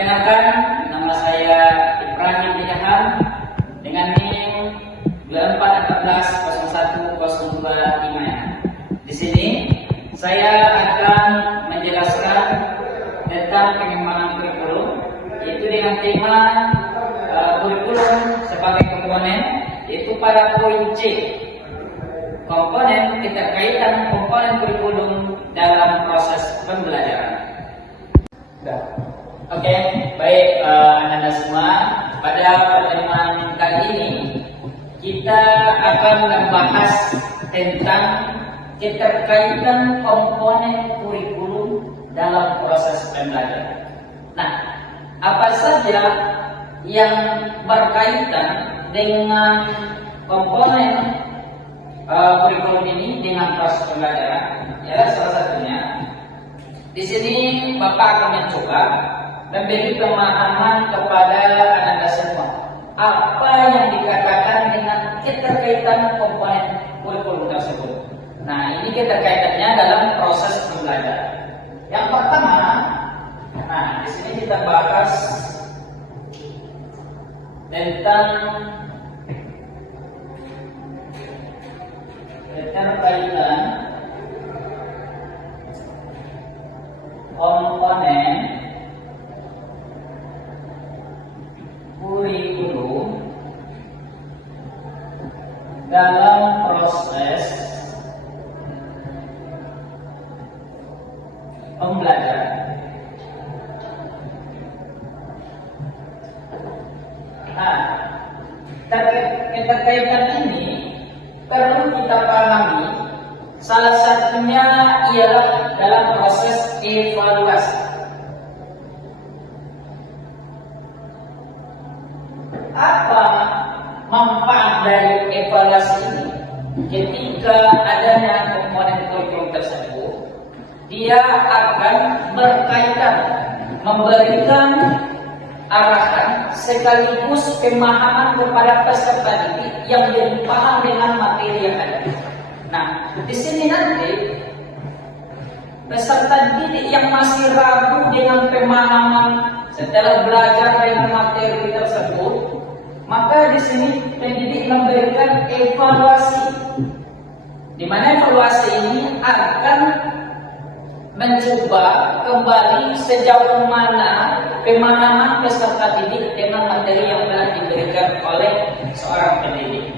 Perkenalkan, nama saya Ibrahim Bijahan dengan NIM 24140102. Di sini saya akan menjelaskan tentang pengembangan kurikulum, yaitu dengan tema kurikulum sebagai komponen, yaitu pada poin C, komponen keterkaitan komponen kurikulum dalam proses pembelajaran. Oke, baik anak-anak semua. Pada pertemuan kali ini kita akan membahas tentang keterkaitan komponen kurikulum dalam proses pembelajaran. Nah, apa saja yang berkaitan dengan komponen kurikulum ini dengan proses pembelajaran? Ya, salah satunya di sini Bapak akan mencoba memberi pemahaman kepada anak-anak semua apa yang dikatakan dengan keterkaitan komponen kurikulum tersebut. Nah, ini keterkaitannya dalam proses pembelajaran. Yang pertama, nah di sini kita bahas tentang keterkaitan komponen kurikulum dalam proses pembelajaran. Nah, keterkaitan ini perlu kita pahami. Salah satunya ialah dalam proses evaluasi. Apa manfaat dari evaluasi ini? Ketika adanya komponen kurikulum tersebut, dia akan berkaitan, memberikan arahan sekaligus pemahaman kepada peserta didik yang lebih paham dengan materi yang ada. Nah, di sini nanti peserta didik yang masih ragu dengan pemahaman setelah belajar dengan materi tersebut, maka di sini pendidik memberikan evaluasi, di mana evaluasi ini akan mencoba kembali sejauh mana pemahaman peserta didik dengan materi yang telah diberikan oleh seorang pendidik,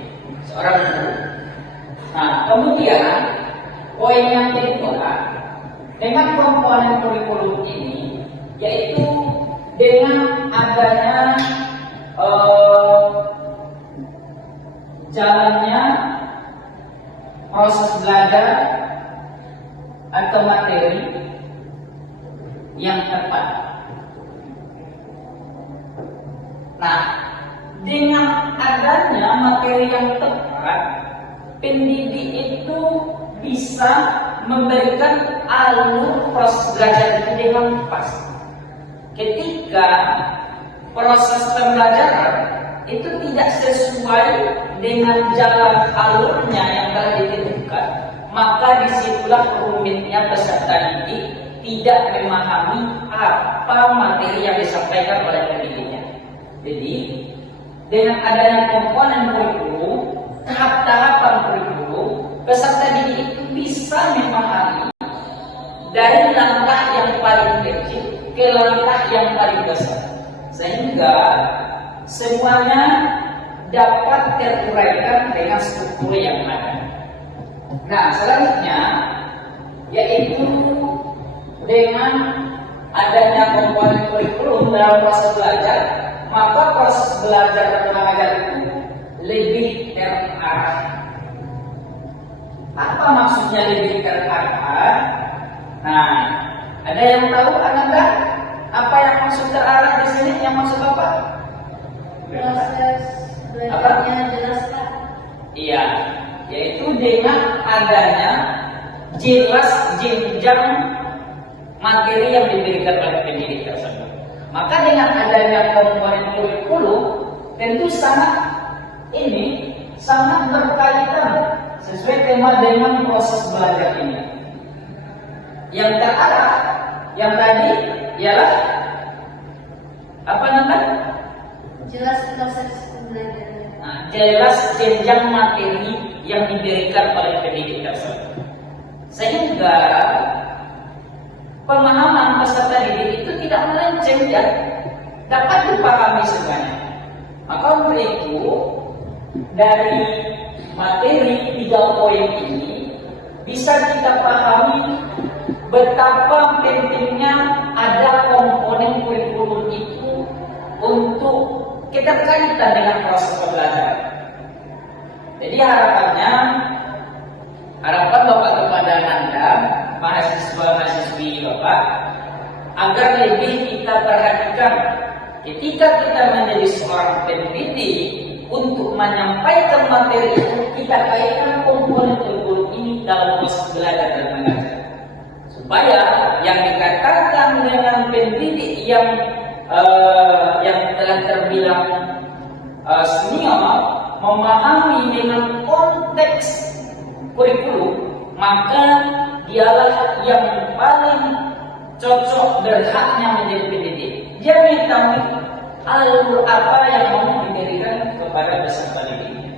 seorang guru. Nah, kemudian poin yang kedua dengan komponen kurikulum ini, yaitu dengan adanya jalannya proses belajar atau materi yang tepat. Nah, dengan adanya materi yang tepat, pendidik itu bisa memberikan alur proses belajar itu dengan pas. Ketika proses pembelajaran itu tidak sesuai dengan jalan alurnya yang telah ditentukan, maka disitulah rumitnya peserta didik tidak memahami apa materi yang disampaikan oleh pendidiknya. Jadi, dengan adanya komponen kurikulum, tahap-tahapan kurikulum, peserta didik itu bisa memahami dari langkah yang paling kecil ke langkah yang paling besar, sehingga semuanya dapat teruraikan dengan struktur yang ada. Nah, selanjutnya yaitu dengan adanya komponen kurikulum dalam proses belajar, maka proses belajar dan mengajar itu lebih terarah. Apa maksudnya lebih terarah? Nah, ada yang tahu Anda apa yang maksud terarah di sini? Yang maksud apa? Proses belajarnya jelaskan. Iya, yaitu dengan adanya jelas jenjang materi yang diberikan oleh pendidik tersebut. Maka dengan adanya komponen kurikulum tentu sangat berkaitan sesuai tema dengan proses belajar ini. Yang terarah, yang tadi ialah Apa Nanda? Jelas proses pembelajaran. Nah, jelas jenjang materi yang diberikan oleh pendidik tersebut. Sehingga pemahaman peserta didik itu tidak melenceng dan dapat dipahami semuanya. Maka untuk itu dari materi 3 poin ini bisa kita pahami betapa pentingnya ada komponen kurikulum itu untuk keterkaitan dengan proses pembelajaran. Jadi harapan Bapak kepada Anda, mahasiswa-mahasiswi Bapak, agar lebih kita perhatikan ketika kita menjadi seorang pendidik untuk menyampaikan materi itu, kita kaitkan komponen kurikulum ini dalam proses belajar dan mengajar, supaya yang dikatakan dengan pendidik yang telah terbilang senior memahami dengan konteks kurikulum, maka dialah yang paling cocok berhaknya menjadi pendidik. Dia mengetahui alur apa yang mau diberikan kepada peserta didiknya.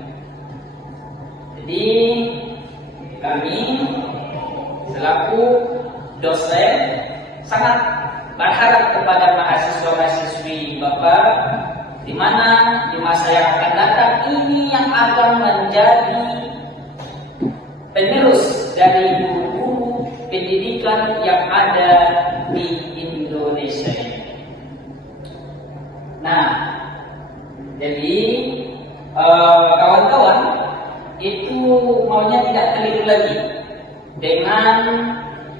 Jadi kami selaku dosen sangat berharap kepada mahasiswa-mahasiswi Bapak, di mana di masa yang akan datang ini yang akan menjadi penerus dari guru-guru pendidikan yang ada di Indonesia ini. Nah, jadi kawan-kawan itu maunya tidak keliru lagi dengan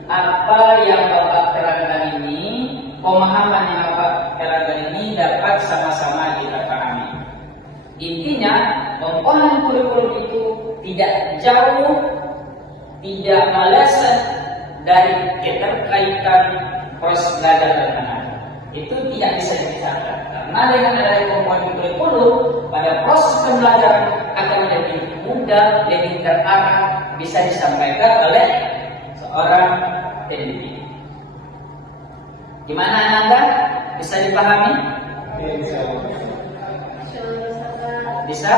apa yang Bapak terangkan ini, pemahaman yang Bapak terangkan ini dapat sama-sama kita pahami. Intinya, komponen kurikulum itu tidak jauh, tidak meleset dari keterkaitan proses belajar dan mengajar. Itu tidak bisa dipisahkan. Karena dengan adanya komponen kurikulum, pada proses pembelajaran akan lebih mudah, lebih terarah, bisa disampaikan oleh seorang pendidik. Gimana Anda? Bisa dipahami? Bisa?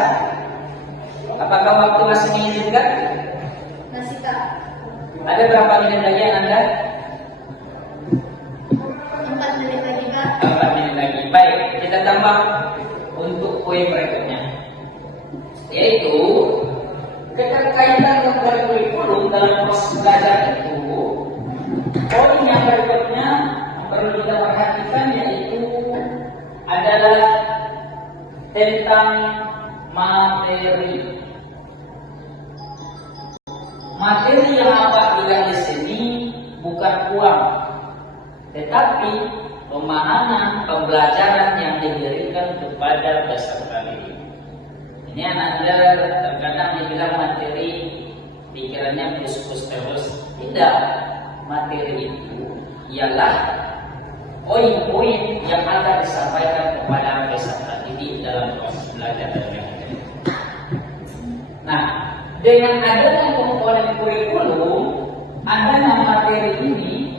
Apakah waktu masih mengizinkan? Masih Kak. Ada berapa menit lagi Anda? 4 menit lagi Kak. 4 menit lagi. Baik, kita tambah untuk poin berikutnya, yaitu keterkaitan dengan kurikulum dalam proses belajar itu. Poin yang berikutnya perlu kita perhatikan yaitu adalah tentang materi. Materi yang Bapak bilang di sini bukan uang, tetapi pemahaman pembelajaran yang diberikan kepada peserta didik. Ini Anda terkadang dibilang materi pikirannya plus terus. Tidak, materi itu ialah poin-poin yang akan disampaikan kepada peserta didik dalam proses belajar dan mengajar. Nah, dengan adanya komponen kurikulum, adanya materi ini,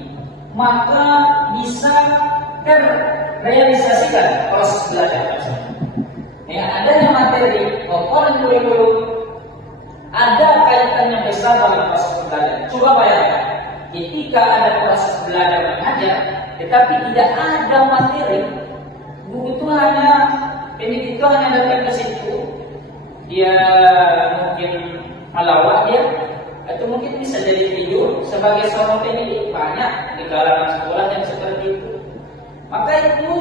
maka bisa terrealisasikan proses belajar tersebut. Dengan adanya materi komponen kurikulum, ada kaitannya besar dalam proses belajar. Coba bayangkan, ketika ada proses belajar mengajar, tetapi tidak ada materi, guru itu hanya pendidik itu hanya datang ke situ, dia mungkin melawak dia, atau mungkin bisa jadi tidur sebagai seorang pendidik. Banyak di kalangan sekolah yang seperti itu. Maka itu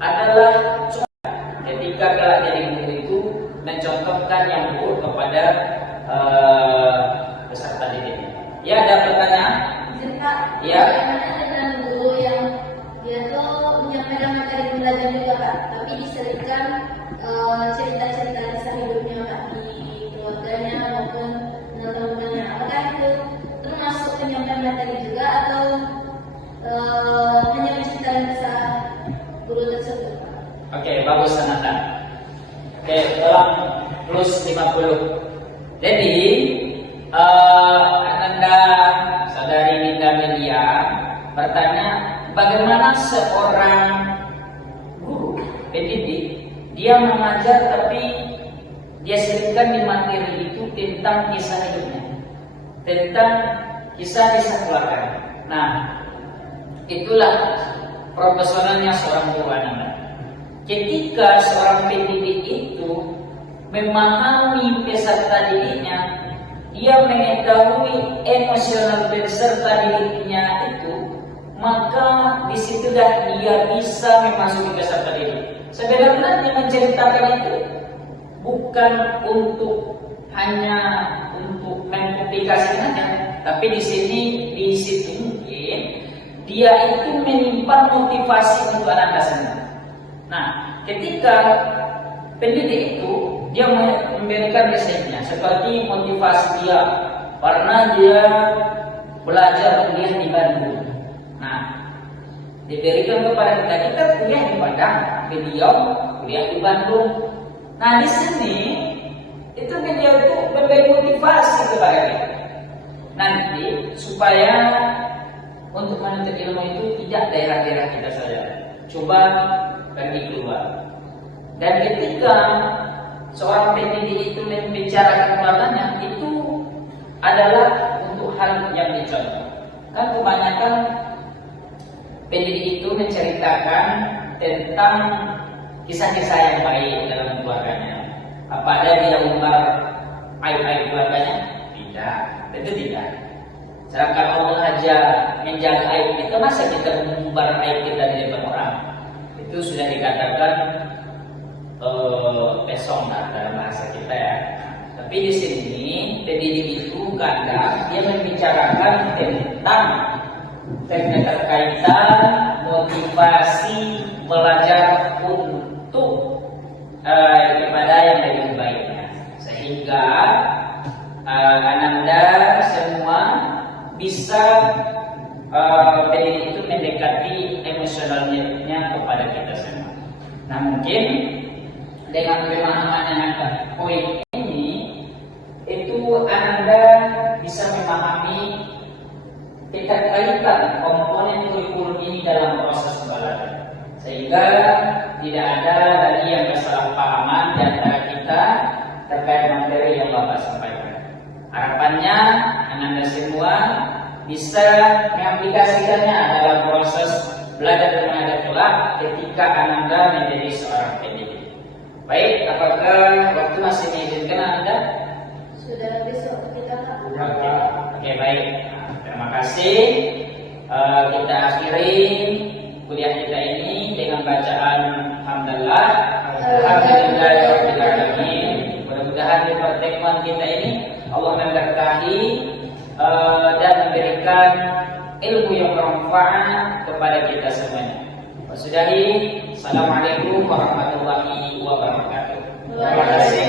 adalah ketika kelak jadi guru itu mencontohkan yang buruk kepada peserta didiknya. Ya, ada pertanyaan? Kak, Ya. bagaimana dengan guru yang dia tuh menyampaikan materi belajar juga Kak, tapi diselipkan cerita-cerita kisah hidupnya Kak, di keluarganya maupun teman-temannya. Apakah itu termasuk penyampaian materi juga atau hanya menceritakan kisah guru tersebut? Oke, bagus Ananda. Oke, tolong plus 50. Jadi Ananda, saudari Nida Melia bertanya, bagaimana seorang pendidik, dia mengajar tapi dia selipkan di materi itu tentang kisah hidupnya, tentang kisah-kisah keluarga. Nah, itulah profesionalnya seorang guru anak. Ketika seorang pendidik itu memahami peserta didiknya, dia mengetahui emosional peserta didiknya itu, maka disitulah dia bisa memasuki peserta didik. Sebenarnya yang menceritakan itu bukan untuk hanya untuk mengpublikasikan saja, tapi di situ mungkin dia itu menyimpan motivasi untuk anak sendiri. Nah, ketika pendidik itu dia memberikan risetnya seperti motivasi dia karena dia belajar kuliah di Bandung. Nah, diberikan kepada kita kuliah di Padang, beliau kuliah di Bandung. Nah, di sini itu beliau itu memberi motivasi kepada kita nanti supaya untuk menuntut ilmu itu tidak daerah-daerah kita saja, coba pergi keluar. Dan ketika seorang pendidik itu membicarakan keluarganya, itu adalah untuk hal yang dicontoh. Kan kebanyakan pendidik itu menceritakan tentang kisah-kisah yang baik dalam keluarganya. Apa ada dia umbar aib-aib keluarganya? Tidak, tentu tidak. Sedangkan Allah aja menjaga aib kita, masa kita mengumbar aib kita di depan orang? Itu sudah dikatakan pesong dalam bahasa kita ya. Tapi di sini pendidik itu kadang dia membicarakan tentang terkaitan motivasi belajar untuk kepada yang lebih baiknya, sehingga Ananda semua bisa pendidik itu mendekati emosionalnya kepada kita semua. Nah, mungkin dengan pemahaman yang ada poin ini, itu Anda bisa memahami keterkaitan komponen kurikulum ini dalam proses belajar, sehingga tidak ada lagi yang kesalahpahaman di antara kita terkait materi yang Bapak sampaikan. Harapannya Anda semua bisa mengaplikasikannya dalam proses belajar dan mengajar kelak ketika Anda menjadi seorang pendidik. Baik, apakah waktu masih diizinkan Anda? Sudah habis waktu kita, Pak. Oke, baik. Terima kasih. Kita akhiri kuliah kita ini dengan bacaan Alhamdulillah. Alhamdulillahirabbil alamin. Mudah-mudahan di pertemuan kita ini Allah memberkahi dan memberikan ilmu yang bermanfaat kepada kita semuanya. Wasudahi, assalamualaikum warahmatullahi wabarakatuh. Terima kasih.